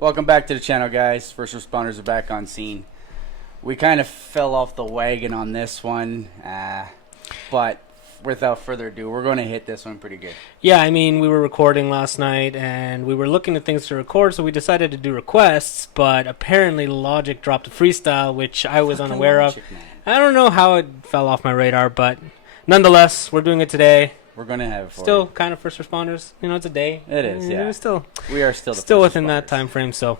Welcome back to the channel, guys. First responders are back on scene. We kind of fell off the wagon on this one, but without further ado, we're going to hit this one pretty good. Yeah, I mean, we were recording last night, and we were looking at things to record, so we decided to do requests, but apparently Logic dropped a freestyle, which I was unaware of. Man. I don't know how it fell off my radar, but nonetheless, we're doing it today. We're going to have it for Still you. kind of first responders. You know, it's a day. It is, yeah. We are still still within that time frame, so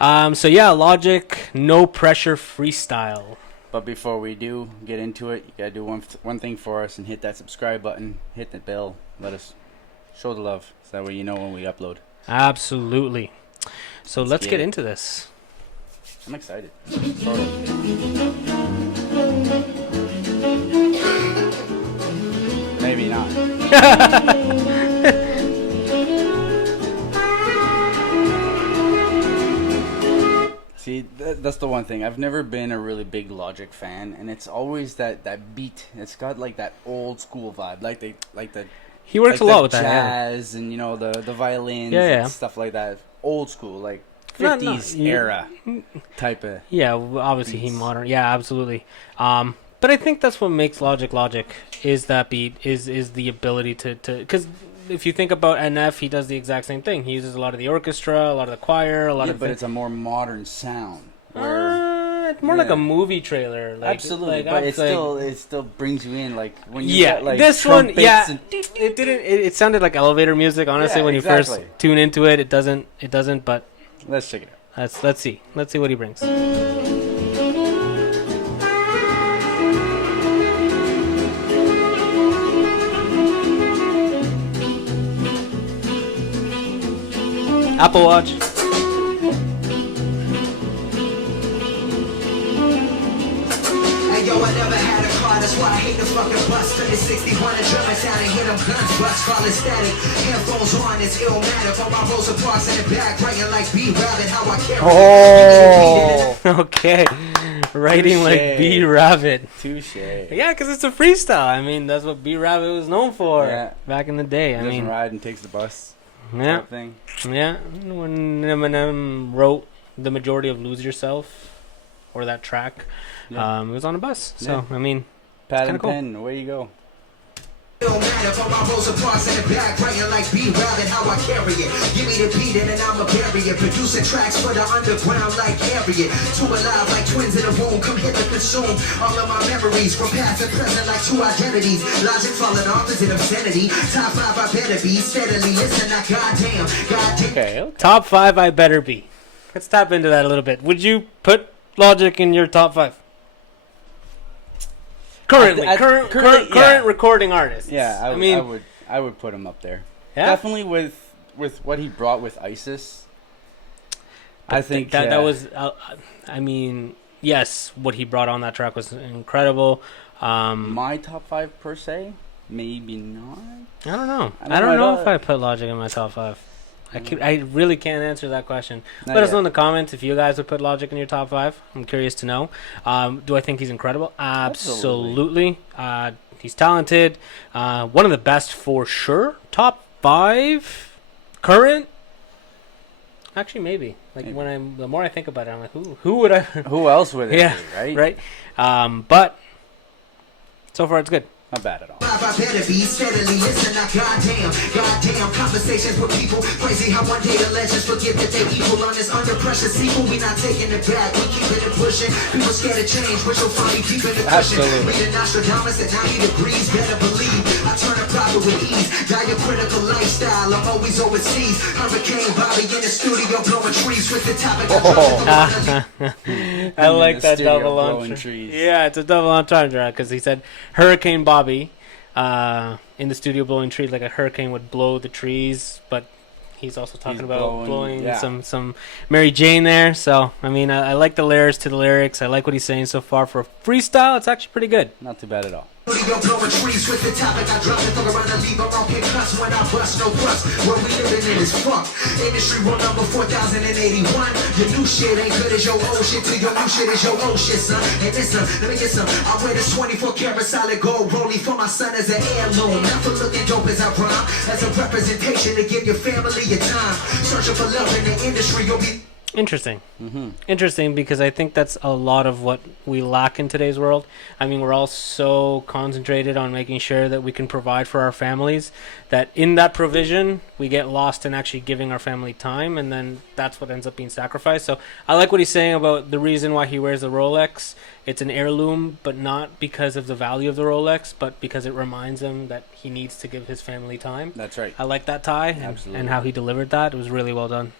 yeah, Logic, no pressure freestyle. But before we do get into it, you gotta do one thing for us and hit that subscribe button, hit the bell, let us show the love, so that way you know when we upload. Absolutely. So let's get into this. I'm excited. Sort of. Maybe not. See, that's the one thing. I've never been a really big Logic fan, and it's always that beat. It's got like that old school vibe, like the He works like a lot with jazz and the violins and stuff like that. Old school, like 50s era type of. Yeah, obviously beats. he modern. Yeah, absolutely. But I think that's what makes Logic is that beat is the ability to because if you think about NF, he does the exact same thing. He uses a lot of the orchestra, a lot of the choir, a lot of. But it's a more modern sound. It's more like a movie trailer. Like, absolutely, but it still brings you in. Like when you yeah, get, like, this one, yeah, it didn't. It sounded like elevator music. Honestly, Yeah, when you exactly. first tune into it, it doesn't. But let's check it out. let's see what he brings. Apple Watch. Hey yo, I never had a car, that's why I hate the fucking bus. Turn it 61 and German sound and hear them guns bust, call it static. Headphones on, it's illmatic. On my Rosa Parks in the back, writing like B-Rabbit, how I carry Oh, Okay, writing Touché. like B-Rabbit. touche. Yeah, because it's a freestyle. I mean, that's what B-Rabbit was known for back in the day. I Doesn't mean, ride and takes the bus. yeah, Type thing. yeah. When Eminem wrote the majority of "Lose Yourself" or that track, it was on a bus. So I mean, Pad kinda and cool. pen, away you go. illmatic. On my Rosa Parks in the back, writing like B-Rabbit, how I carry it. Give me the beat and then I'ma bury it. Producing tracks for the underground like Harriet. Two alive like twins in a room, come hit and consume all of my memories from past and present like two identities. Logic falling off is an obscenity. Top 5 I better be steadily listen. Now goddamn. Okay. top 5 I better be. Let's tap into that a little bit. Would you put Logic in your top 5? Currently, current recording artist. Yeah, I would put him up there. Yeah? Definitely with what he brought with ISIS. But I think that was. I mean, yes, what he brought on that track was incredible. my top 5 per se. Maybe not. I don't know. I don't know if I put Logic in my top 5. I really can't answer that question. Not Let us yet. know in the comments if you guys would put Logic in your top 5. I'm curious to know. Do I think he's incredible? Absolutely. He's talented. One of the best for sure. Top 5 current. Actually, maybe. Like Maybe. the more I think about it, I'm like, who would I? Who else would it Yeah, be, right? Right. But so far it's good. Not bad at all. I better be steadily listen. Now goddamn conversations with people. Crazy how one day the legends forget that they equal on this under pressure sequel. We not taking it back, we keeping it pushing. People scared of change, but you'll find me deep in the cushion. Absolutely. Reading Nostradamus at 90 degrees, better believe I turn a profit with ease. Diacritical lifestyle, I'm always overseas. Hurricane Bobby in the studio blowing trees with the topic. I like that studio double blowing entendre. trees. Yeah, it's a double entendre because he said Hurricane Bobby in the studio blowing trees like a hurricane would blow the trees, but he's also talking about blowing some Mary Jane there. So I mean, I like the layers to the lyrics. I like what he's saying so far for a freestyle. It's actually pretty good. Not too bad at all. Studio blowing trees with the topic I drop it, throw around and leave them all cuss when I bust, no bust. What we living in is fuck. Industry rule number 4081. Your new shit ain't good as your old shit, till your new shit is your old shit, son. And listen, let me get some. I wear this 24 karat solid gold rollie for my son as an heirloom. Not for looking dope as I rhyme, as a representation to give your family your time. Searching for love in the industry, you'll be. Interesting. Interesting, because I think that's a lot of what we lack in today's world. I mean, we're all so concentrated on making sure that we can provide for our families that in that provision we get lost in actually giving our family time, and then that's what ends up being sacrificed. So I like what he's saying about the reason why he wears the Rolex. It's an heirloom, but not because of the value of the Rolex, but because it reminds him that he needs to give his family time. That's right. I like that tie, and how he delivered that. It was really well done.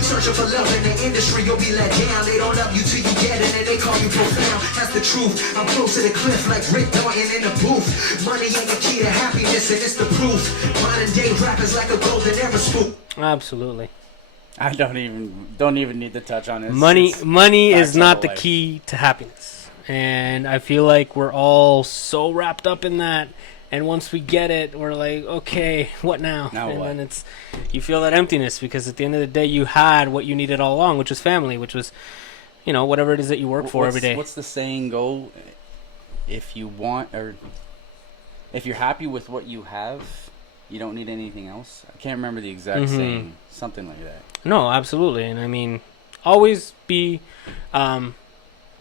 Searching for love in the industry, you'll be let down. They don't love you till you get it, and they call you profound. That's the truth. I'm close to the cliff like Rick Norton in the booth. Money ain't the key to happiness, and it's the proof. Modern day rappers like a golden era spook. Absolutely. I don't even need to touch on this. Money is not the life. key to happiness, and I feel like we're all so wrapped up in that. And once we get it, we're like, okay, what now? And what? then you feel that emptiness, because at the end of the day, you had what you needed all along, which was family, which was, whatever it is that you work for every day. What's the saying go? If you want, or if you're happy with what you have, you don't need anything else. I can't remember the exact saying. Something like that. No, absolutely. And I mean, always be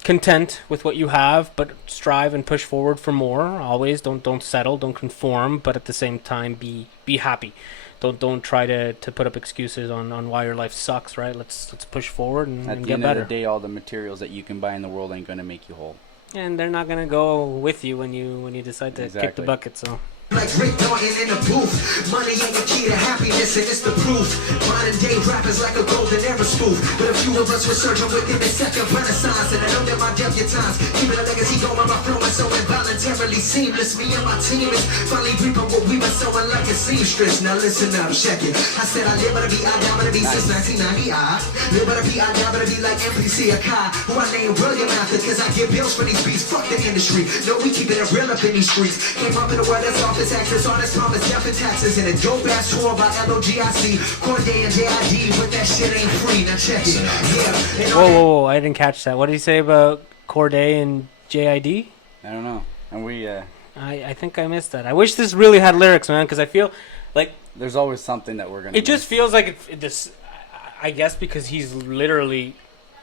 content with what you have, but strive and push forward for more. Always don't settle, don't conform, but at the same time be happy. Don't try to put up excuses on why your life sucks, right? Let's push forward and get better. At the end of the day, all the materials that you can buy in the world ain't going to make you whole. And they're not going to go with you when you decide to kick the bucket, so Like Rick Norton in the booth. Money ain't the key to happiness, and it's the proof. Modern day rappers like a golden era spoof. But a few of us were searching within the second renaissance. And I know that my debutantes keeping a legacy going by flowing so involuntarily seamless. Me and my team is finally reaping what we been sowing like a seamstress. Now listen up, check it. I said I live by the beat, I down by the beat since 1990. I live by the beat, I down by the beat like MPC or Kai, who I named William after, cause I get bills for these beats. Fuck the industry. No, we keeping it real up in these streets. Came up in a world that's off its axis, honest promise, death and taxes, and a dope ass tour by LOGIC, Corday and JID, but that shit ain't free. Now check it. Yeah. And Whoa, I didn't catch that. What did he say about Corday and JID? I don't know. And we, I think I missed that. I wish this really had lyrics, man, because I feel like there's always something that we're going to it just feels like this, I guess because he's literally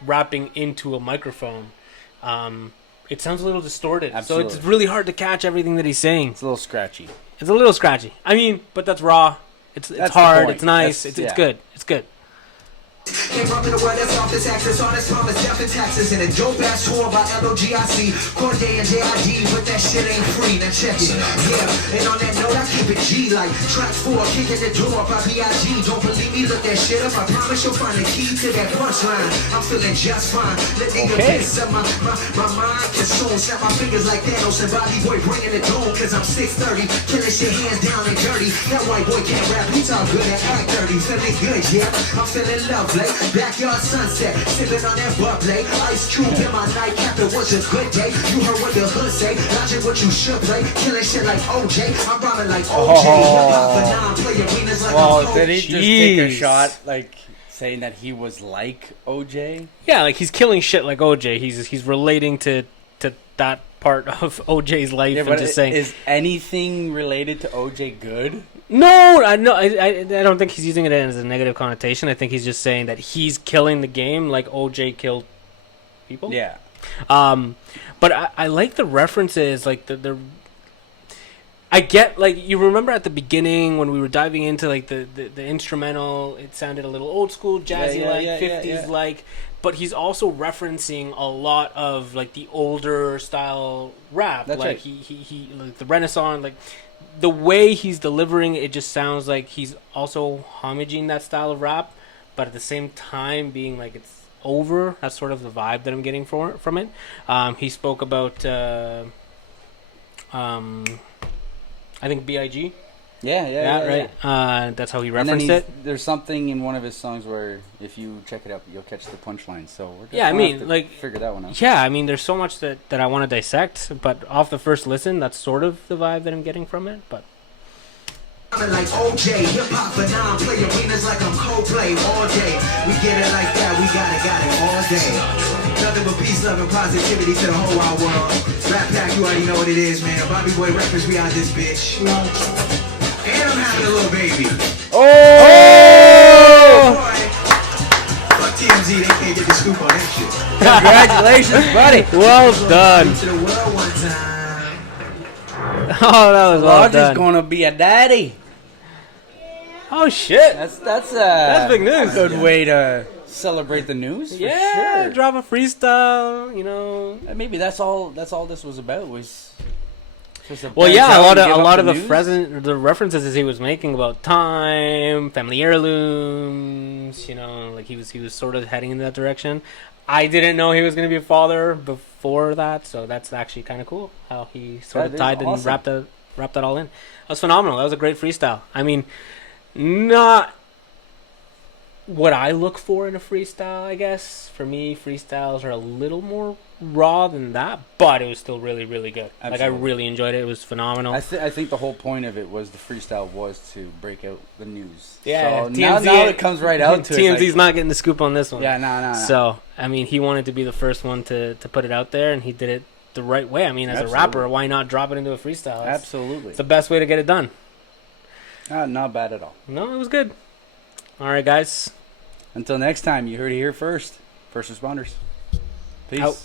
rapping into a microphone. It sounds a little distorted. Absolutely. So it's really hard to catch everything that he's saying. It's a little scratchy. It's a little scratchy. I mean, but that's raw. It's That's hard. the point. It's nice. It's good. It's good. came up in a world that's off its axis, honest promise, death and taxes, and a dope ass tour by LOGIC, Corday and JID, but that shit ain't free. Now check it. Yeah, and on that note, I keep it G like track 4, kicking the door by B.I.G. Don't believe me? Look that shit up. I promise you'll find the key to that punchline. I'm feeling just fine. Let the bits of my mind consume. Snap my fingers like Thanos and Bobby Boy bringing it home. Cause I'm 630, killing shit hands down and dirty. That white boy can't rap, he talk good and act dirty. Feeling good, yeah. I'm feeling lovely. Backyard sunset, sipping on that bubbly. Ice Cube in my nightcap, it was a good day. You heard what the hood say, logic what you should play. Killing shit like OJ, I'm rhyming like OJ. Well, did he just take a shot, like, saying that he was like OJ? Yeah, like he's killing shit like OJ. He's relating to that part of OJ's life and just saying. Is anything related to OJ good? No, I don't think he's using it as a negative connotation. I think he's just saying that he's killing the game like OJ killed people. Yeah. But I like the references, like the I get, like, you remember at the beginning when we were diving into like the instrumental, it sounded a little old school, jazzy, 50s like, but he's also referencing a lot of like the older style rap. That's like right. he like the Renaissance, like the way he's delivering it just sounds like he's also homaging that style of rap, but at the same time being like it's over. That's sort of the vibe that I'm getting from it. He spoke about I think B.I.G. Yeah, right. That's how he And then referenced it. there's something in one of his songs where if you check it out, you'll catch the punchline. So we're just Yeah, I gonna mean, have to like, figure that one out. Yeah, I mean, there's so much that I want to dissect, but off the first listen, that's sort of the vibe that I'm getting from it. But I'm like OJ, hip hop for non-play arenas like I'm Coldplay all day. We get it like that, we got it all day. Nothing but peace, love, and positivity to the whole wide world. Rat Pack, you already know what it is, man. Bobby Boy Records, we out this bitch. And I'm having a little baby. Oh! Boy. Fuck TMZ, they can't get the scoop on that shit. Congratulations, buddy. well done. To the world one time. Oh, that was well Lodge is done. gonna be a daddy. Oh shit! That's big news. A good way to celebrate the news. For Yeah, sure. drop a freestyle. You know. Maybe that's all this was about. Was just Well, branch yeah, out and give a up lot of news. the references he was making about time, family heirlooms. You know, like he was sort of heading in that direction. I didn't know he was going to be a father before that, so that's actually kind of cool how he sort of That is tied and awesome. wrapped that all in. That was phenomenal. That was a great freestyle. I mean, not what I look for in a freestyle, I guess. For me, freestyles are a little more raw than that, but it was still really, really good. Like, I Absolutely. really enjoyed it. It was phenomenal. I think the whole point of it was the freestyle was to break out the news. Yeah, So now it comes right out to it. TMZ's It's like, not getting the scoop on this one. yeah, no. So, I mean, he wanted to be the first one to put it out there, and he did it the right way. I mean, as Absolutely. a rapper, why not drop it into a freestyle? Absolutely. It's the best way to get it done. Not bad at all. No, it was good. All right, guys. Until next time, you heard it here first. First responders. Peace. Out.